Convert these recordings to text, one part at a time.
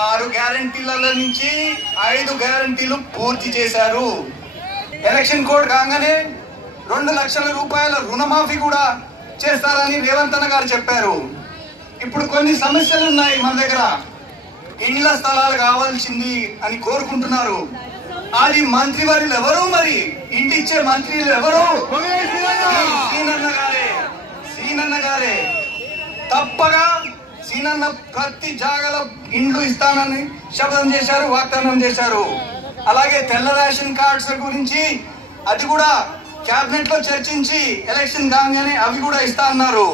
6 గ్యారెంటీల నుంచి 5 గ్యారెంటీలు పూర్తి చేశారు. ఎలక్షన్ కోడ్ కాగానే 2 లక్షల రూపాయల రుణమాఫీ కూడా చేస్తారని రేవంత్ అన్న గారు చెప్పారు. ఇప్పుడు కొన్ని సమస్యలు ఉన్నాయి మన దగ్గర. ఇళ్ల స్థలాలు కావాల్సింది అని కోరుకుంటున్నారు. అది మంత్రివర్యులు ఎవరు? మరి ఇంటిచ్చే మంత్రులు ఎవరు? సీనన్న గారే. తప్పగా సీనన్న ప్రతి జాగలో ఇండ్లు ఇస్తానని శపథం చేశారు, వాగ్దానం చేశారు. అలాగే తెల్ల రేషన్ కార్డ్స్ గురించి అది కూడా కేబినెట్ లో చర్చించి ఎలక్షన్ కాగానే అవి కూడా ఇస్తా అన్నారు.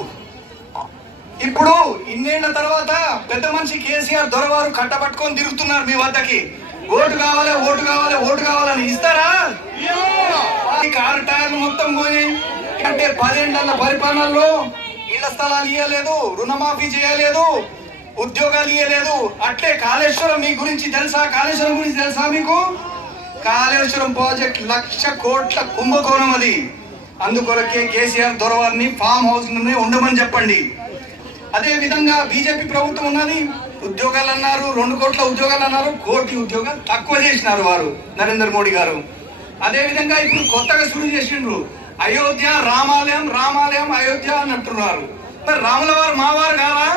ఇప్పుడు ఇన్నేళ్ల తర్వాత పెద్ద మనిషి కేసీఆర్ దొరవారు కట్టబట్టుకొని తిరుగుతున్నారు మీ వద్దకి. ఓటు కావాలి, ఓటు కావాలి, ఓటు కావాలని ఇస్తారా? 6 టైర్లు మొత్తం పోయి అంటే 10 ఏళ్ల పరిపాలనలో ఇళ్ల స్థలాలు ఇవ్వలేదు, రుణమాఫీ చేయలేదు, ఉద్యోగాలు ఇవ్వలేదు. అట్లే కాళేశ్వరం మీ గురించి తెలుసా? కాళేశ్వరం గురించి తెలుసా మీకు? కాళేశ్వరం ప్రాజెక్ట్ 1,00,000 కోట్ల కుంభకోణం అది. అందుకొరకే కేసీఆర్ దొరవారిని ఫామ్ హౌస్ లోనే ఉండమని చెప్పండి. అదే విధంగా బీజేపీ ప్రభుత్వం ఉన్నది. ఉద్యోగాలు అన్నారు, 2 కోట్ల ఉద్యోగాలు అన్నారు, 1 కోటి ఉద్యోగాలు తక్కువ చేసినారు వారు నరేంద్ర మోడీ గారు. అదే విధంగా ఇప్పుడు కొత్తగా శురు చేసిండ్రు అయోధ్య రామాలయం, రామాలయం అయోధ్య అని అంటున్నారు. మరి రాముల వారు మావారు కావా?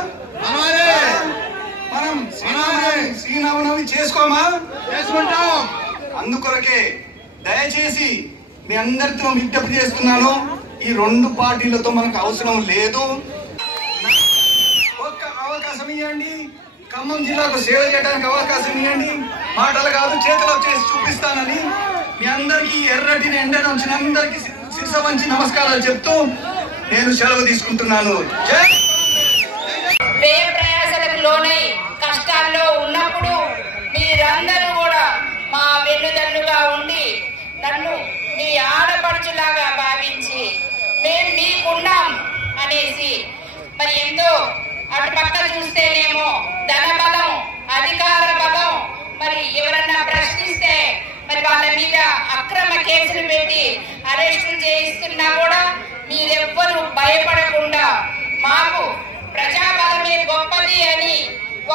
మనం శ్రీరామనవమి చేసుకోమా? చేసుకుంటాం. అందుకొరకే దయచేసి మీ అందరితో విజ్ఞప్తి చేస్తున్నాను, ఈ 2 పార్టీలతో మనకు అవసరం లేదు. ఒక్క అవకాశం ఇవ్వండి, ఖమ్మం జిల్లాకు సేవ చేయడానికి అవకాశం ఇవ్వండి. మాటలు కాదు, చేతిలో చేసి చూపిస్తానని మీ అందరికీ ఎర్రటిని ఎండ నుంచి అందరికీ శిరస వంచి నమస్కారాలు చెప్తూ నేను సెలవు తీసుకుంటున్నాను. వ్యయ ప్రయాసాలకు లోనై కష్టాల్లో ఉన్నప్పుడు మీరందరూ కూడా మా వెన్నుదన్నుగా ఉండి నన్ను మీ ఆడపడుచులాగా భావించి మేము మీకున్నాం అనేసి మరి ఎంతో అటు పక్క చూస్తేనేమో ధన బలం, అధికార బలం, మరి ఎవరన్నా ప్రశ్నిస్తే మరి వాళ్ళ మీద అక్రమ కేసులు పెట్టి అరెస్టులు చేయిస్తున్నా కూడా మీరెవ్వరూ భయపడకుండా మాకు ప్రజాబలమే గొప్పది అని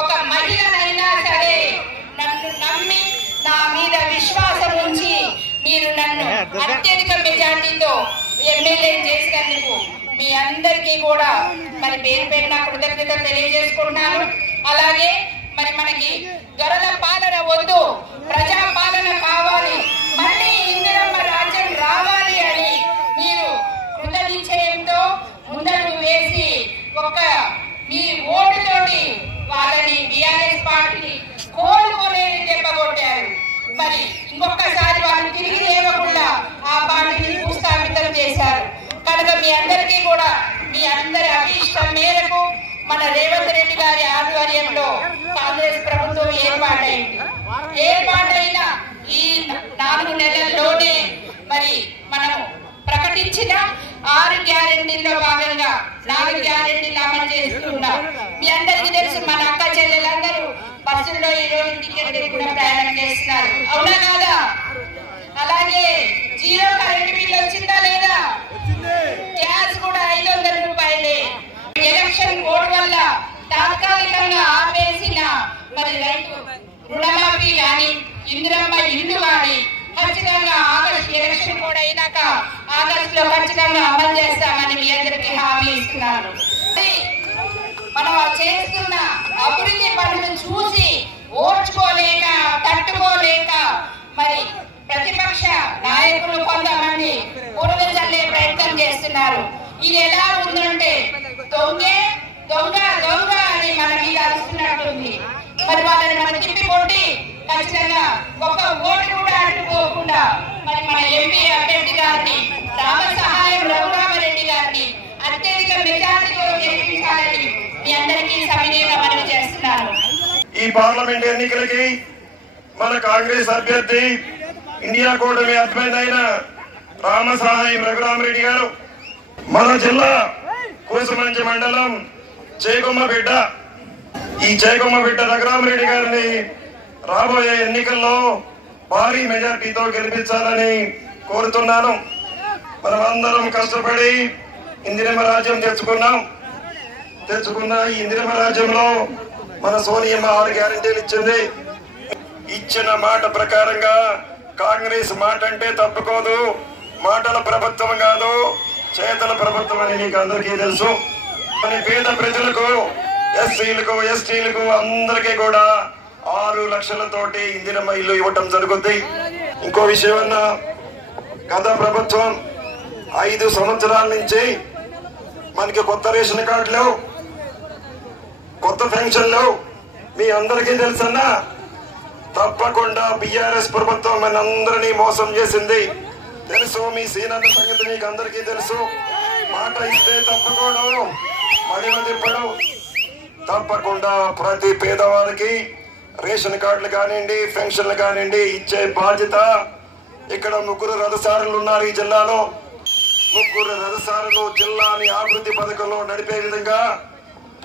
ఒక మహిళనైనా సరే నన్ను నమ్మి నా మీద విశ్వాసం ఉంచి మీరు నన్ను అత్యధిక మెజార్టీతో ఎమ్మెల్యే చేసినందుకు మీ అందరికీ కూడా మరి పేరు పేరున కృతజ్ఞత తెలియజేసుకుంటున్నాను. అలాగే మరి మనకి దొరల పాలన వద్దు, ప్రజా పాలన కావాలి, మళ్ళీ ఇందిరమ్మ రాజ్యం రావాలి అని మీరు కృత నిశ్చయంతో ముందడుగు వేసి ఒక మీ ఓటుతోటి వాళ్ళని బీఆర్ఎస్ పార్టీని కోలుకోలేని దెబ్బకొట్టారు. మరి ఇంకొకసారి వాళ్ళు తిరిగి లేవకుండా ఆ పార్టీని భూస్థాపితం చేశారు. కనుక మీ అందరికీ కూడా మీ అందరి అభీష్టం మేరకు మన రేవంత్ రెడ్డి గారి ఆధ్వర్యంలో కాంగ్రెస్ ప్రభుత్వం ఏర్పాటైనా ఈ 4 నెలల్లోనే మరి మనం ప్రకటించిన 6 గ్యారెంటీల్లో భాగంగా 4 గ్యారెంటీలు అమలు చేస్తున్నాం. మీ అందరికీ తెలుసు, మన అక్క చెల్లెలందరూ బస్సుల్లో ఈ రోజు టికెట్ కూడా ప్రయాణం చేస్తున్నారు, అవునా కాదా? అలాగే 0 కరెంట్ బిల్ వచ్చిందా లేదా? గ్యాస్ కూడా 500 రూపాయలే. ఎలక్షన్ కోడ్ వల్ల తాత్కాలికంగా ఆపేసిన మరి రైతు రుణమాఫీ కానీ, ఇందిరమ్మ ఇల్లు కానీ ఖచ్చితంగా ఆగస్టు ఎలక్షన్ కోడ్ అయినాక ఆగస్టులో ఖచ్చితంగా అమలు చేస్తామని మీ అందరికీ హామీ ఇస్తున్నాను. మనం చేస్తున్న అభివృద్ధి పనులు చూసి ఓర్చుకోలేక, తట్టుకోలేక మరి ప్రతిపక్ష నాయకులు కొంతమంది బురద చల్లే ప్రయత్నం చేస్తున్నారు. ఇది ఎలా ఉందంటే దొంగే దొంగ దొంగ అని మన మీద అరుస్తున్నట్టుంది. మరి వాళ్ళని మనం తిప్పికొట్టి ఖచ్చితంగా ఒక ఓటు కూడా అడ్డుకోకుండా మరి మన ఎంపీ అభ్యర్థి గారిని రామసహాయం రఘురామరెడ్డి గారిని అత్యధిక మెజార్టీతో గెలిపించాలని మీ అందరికీ సవినయంగా మనవి చేస్తున్నాను. ఈ పార్లమెంట్ ఎన్నికలకి మన కాంగ్రెస్ అభ్యర్థి ఇండియా కూటమి అభ్యర్థి అయిన రామసహాయం రఘురామరెడ్డి గారు మన జిల్లా కూసుమంచి మండలం చేకొమ్మబిడ్డ, ఈ చేకొమ్మబిడ్డ రఘురామరెడ్డి గారిని రాబోయే ఎన్నికల్లో భారీ మెజార్టీతో గెలిపించాలని కోరుతున్నాను. మనమందరం కష్టపడి ఇందిరమ్మ రాజ్యం తెచ్చుకున్న ఈ ఇందిరమ్మ రాజ్యంలో మన సోనియమ్మ 6 గ్యారెంటీలు ఇచ్చింది. ఇచ్చిన మాట ప్రకారంగా కాంగ్రెస్ మాట అంటే తప్పుకోదు. మాటల ప్రభుత్వం కాదు, చేతల ప్రభుత్వం అని మీకు అందరికీ తెలుసు. మన పేద ప్రజలకు, ఎస్సీలకు, ఎస్టీలకు అందరికీ కూడా 6 లక్షలతోటి ఇందిరమ్మ ఇల్లు ఇవ్వటం జరుగుద్ది. ఇంకో విషయం అన్నా, గత ప్రభుత్వం 5 సంవత్సరాల నుంచి మనకి కొత్త రేషన్ కార్డులు, కొత్త పెన్షన్లు మీ అందరికీ తెలుసన్నా. తప్పకుండా బీఆర్ఎస్ ప్రభుత్వం మన అందరినీ మోసం చేసింది తెలుసు. మీ సీనన్న సంగతి మీకు అందరికీ తెలుసు. మాట ఇస్తే తప్పకోడు, మడిమ తిప్పడు. తప్పకుండా ప్రతి పేదవారికి రేషన్ కార్డులు కానివ్వండి, పెన్షన్లు కానివ్వండి ఇచ్చే బాధ్యత. ఇక్కడ 3 రథసారులు ఉన్నారు ఈ జిల్లాలో. 3 రథసారులు జిల్లాని అభివృద్ధి పథకంలో నడిపే విధంగా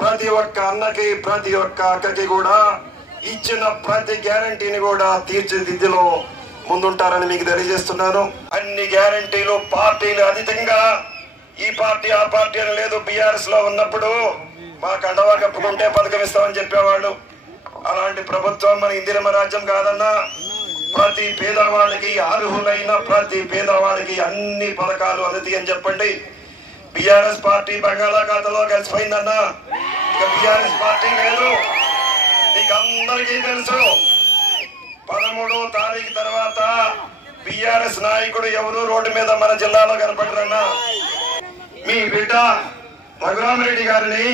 ప్రతి ఒక్క అన్నకి, ప్రతి ఒక్క అక్కకి కూడా ఇచ్చిన ప్రతి గ్యారంటీని కూడా తీర్చిదిద్దులో ముందుంటారని మీకు తెలియజేస్తున్నాను. అన్ని గ్యారంటీలు పార్టీలు అతీతంగా, ఈ పార్టీ ఆ పార్టీ అని లేదు. బీఆర్ఎస్ లో ఉన్నప్పుడు మా కండవా కప్పుకుంటే పథకం ఇస్తామని చెప్పేవాళ్ళు. అలాంటి ప్రభుత్వం మన ఇందిరమ్మ రాజ్యం కాదన్నా. ప్రతి పేదవాడికి, అర్హులైన ప్రతి పేదవాడికి అన్ని పథకాలు అందుతాయి అని చెప్పండి. బీఆర్ఎస్ పార్టీ బంగాళాఖాతంలో కలిసిపోయిందన్నా. ఇక బీఆర్ఎస్ పార్టీ లేదు, మీకు అందరికీ తెలుసు. 13వ తారీఖు తర్వాత బీఆర్ఎస్ నాయకుడు ఎవరు రోడ్డు మీద మన జిల్లాలో కనపడరన్నా. మీ బిడ్డ రఘురామరెడ్డి గారిని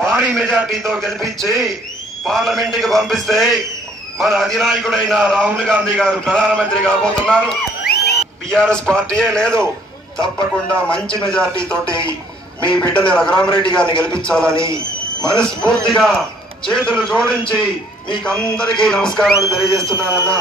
భారీ మెజార్టీతో గెలిపించి పార్లమెంట్ కి పంపిస్తే మన అధినాయకుడైన రాహుల్ గాంధీ గారు ప్రధానమంత్రి కాబోతున్నారు. బీఆర్ఎస్ పార్టీయే లేదు. తప్పకుండా మంచి మెజార్టీ తోటి మీ బిడ్డని రఘురామరెడ్డి గారిని గెలిపించాలని మనస్ఫూర్తిగా చేతులు జోడించి మీకు అందరికీ నమస్కారాలు తెలియజేస్తున్నానన్నా.